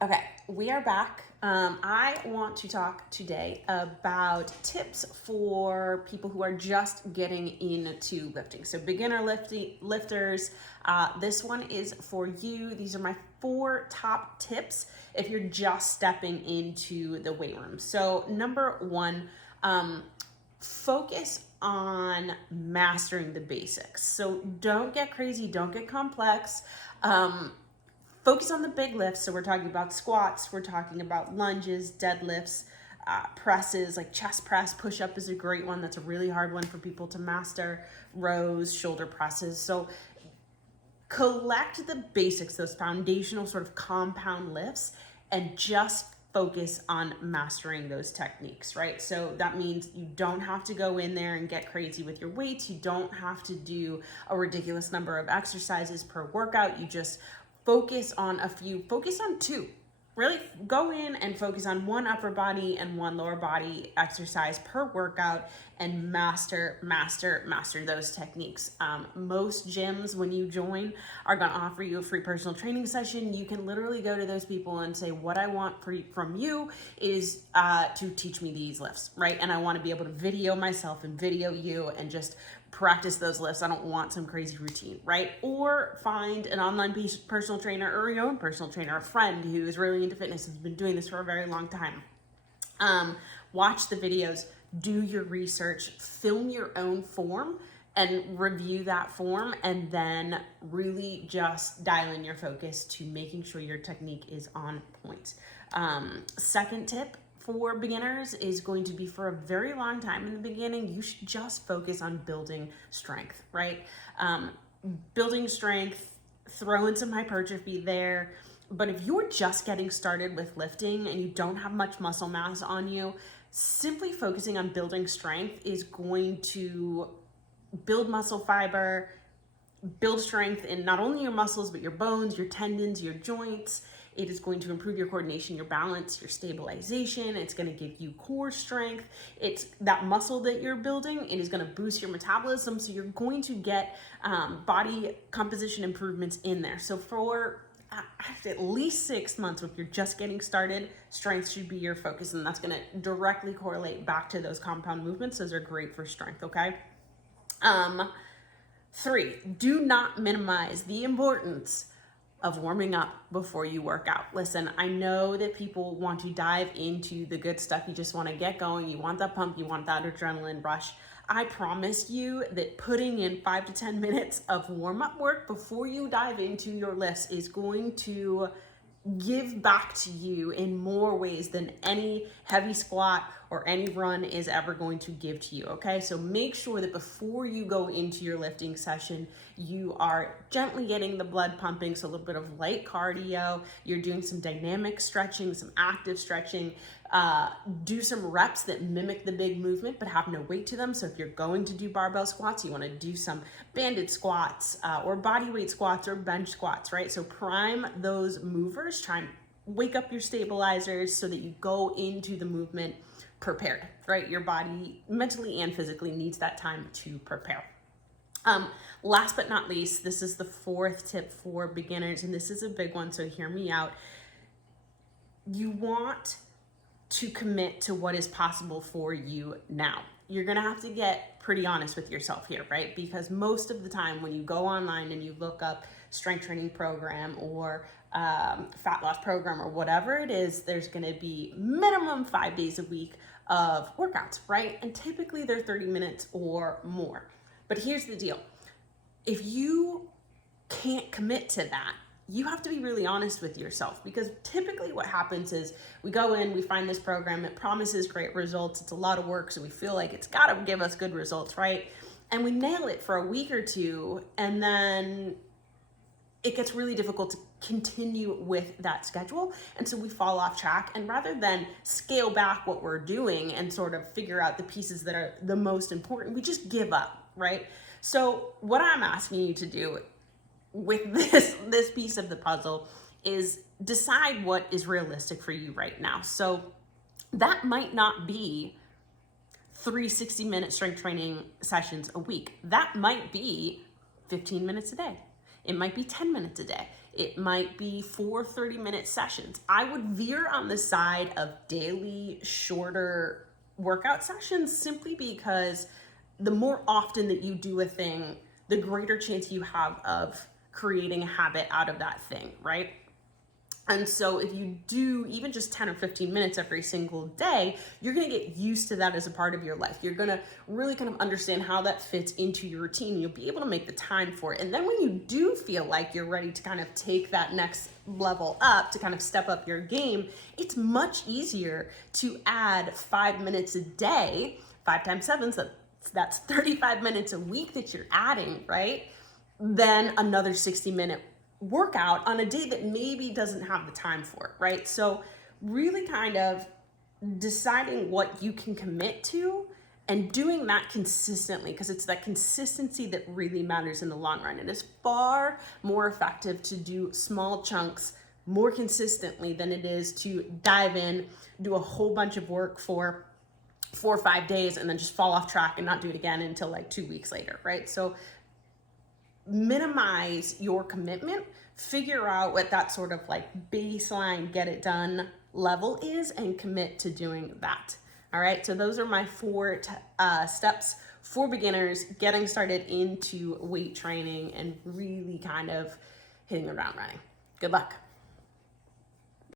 Okay, we are back. I want to talk today about tips for people who are just getting into lifting. So, beginner lifters, this one is for you. These are my 4 top tips if you're just stepping into the weight room. So, number 1, focus on mastering the basics. So, don't get crazy, don't get complex. Focus on the big lifts. So we're talking about squats, we're talking about lunges, deadlifts, presses, like chest press, push up is a great one. That's a really hard one for people to master. Rows, shoulder presses. So collect the basics, those foundational sort of compound lifts, and just focus on mastering those techniques, right? So that means you don't have to go in there and get crazy with your weights. You don't have to do a ridiculous number of exercises per workout. You just focus on focus on 2. Really go in and focus on 1 upper body and 1 lower body exercise per workout and master those techniques. Most gyms, when you join, are going to offer you a free personal training session. You can literally go to those people and say, what I want from you is to teach me these lifts, right? And I want to be able to video myself and video you and just practice those lifts. I don't want some crazy routine, right? Or find an online personal trainer or your own personal trainer, a friend who is really into fitness and has been doing this for a very long time. Watch the videos, do your research, film your own form and review that form, and then really just dial in your focus to making sure your technique is on point. Second tip for beginners is going to be, for a very long time in the beginning, you should just focus on building strength, right? Building strength, throw in some hypertrophy there. But if you're just getting started with lifting and you don't have much muscle mass on you, simply focusing on building strength is going to build muscle fiber, build strength in not only your muscles, but your bones, your tendons, your joints. It is going to improve your coordination, your balance, your stabilization. It's going to give you core strength. It's that muscle that you're building. It is going to boost your metabolism. So you're going to get body composition improvements in there. So for at least 6 months, if you're just getting started, strength should be your focus. And that's going to directly correlate back to those compound movements. Those are great for strength, okay? 3, do not minimize the importance of warming up before you work out. Listen, I know that people want to dive into the good stuff. You just want to get going. You want that pump. You want that adrenaline rush. I promise you that putting in 5 to 10 minutes of warm-up work before you dive into your lifts is going to give back to you in more ways than any heavy squat or any run is ever going to give to you, okay? So make sure that before you go into your lifting session, you are gently getting the blood pumping, so a little bit of light cardio, you're doing some dynamic stretching, some active stretching, do some reps that mimic the big movement but have no weight to them. So if you're going to do barbell squats, you want to do some banded squats or body weight squats or bench squats, right? So prime those movers, try and wake up your stabilizers so that you go into the movement prepared, right? Your body mentally and physically needs that time to prepare. Last but not least, this is the 4th tip for beginners, and this is a big one, so hear me out. You want to commit to what is possible for you now. You're gonna have to get pretty honest with yourself here, right? Because most of the time when you go online and you look up strength training program or fat loss program or whatever it is, there's gonna be minimum 5 days a week of workouts, right? And typically they're 30 minutes or more. But here's the deal. If you can't commit to that, you have to be really honest with yourself, because typically what happens is we go in, we find this program, it promises great results, it's a lot of work, so we feel like it's got to give us good results, right? And we nail it for a week or two, and then it gets really difficult to continue with that schedule, and so we fall off track. And rather than scale back what we're doing and sort of figure out the pieces that are the most important, we just give up, right? So what I'm asking you to do with this piece of the puzzle is decide what is realistic for you right now. So that might not be 3 60-minute strength training sessions a week. That might be 15 minutes a day. It might be 10 minutes a day. It might be 4 30-minute sessions. I would veer on the side of daily, shorter workout sessions simply because the more often that you do a thing, the greater chance you have of creating a habit out of that thing, right? And so if you do even just 10 or 15 minutes every single day, you're going to get used to that as a part of your life. You're going to really kind of understand how that fits into your routine. You'll be able to make the time for it. And then when you do feel like you're ready to kind of take that next level up, to kind of step up your game, it's much easier to add 5 minutes a day, 5 times 7, so that's 35 minutes a week that you're adding, right? Then another 60-minute workout on a day that maybe doesn't have the time for it, right? So really kind of deciding what you can commit to and doing that consistently, because it's that consistency that really matters in the long run. It is far more effective to do small chunks more consistently than it is to dive in, do a whole bunch of work for 4 or 5 days and then just fall off track and not do it again until like 2 weeks later, right? So minimize your commitment, figure out what that sort of like baseline get it done level is, and commit to doing that. All right, so those are my 4 steps for beginners getting started into weight training and really kind of hitting the ground running. Good luck.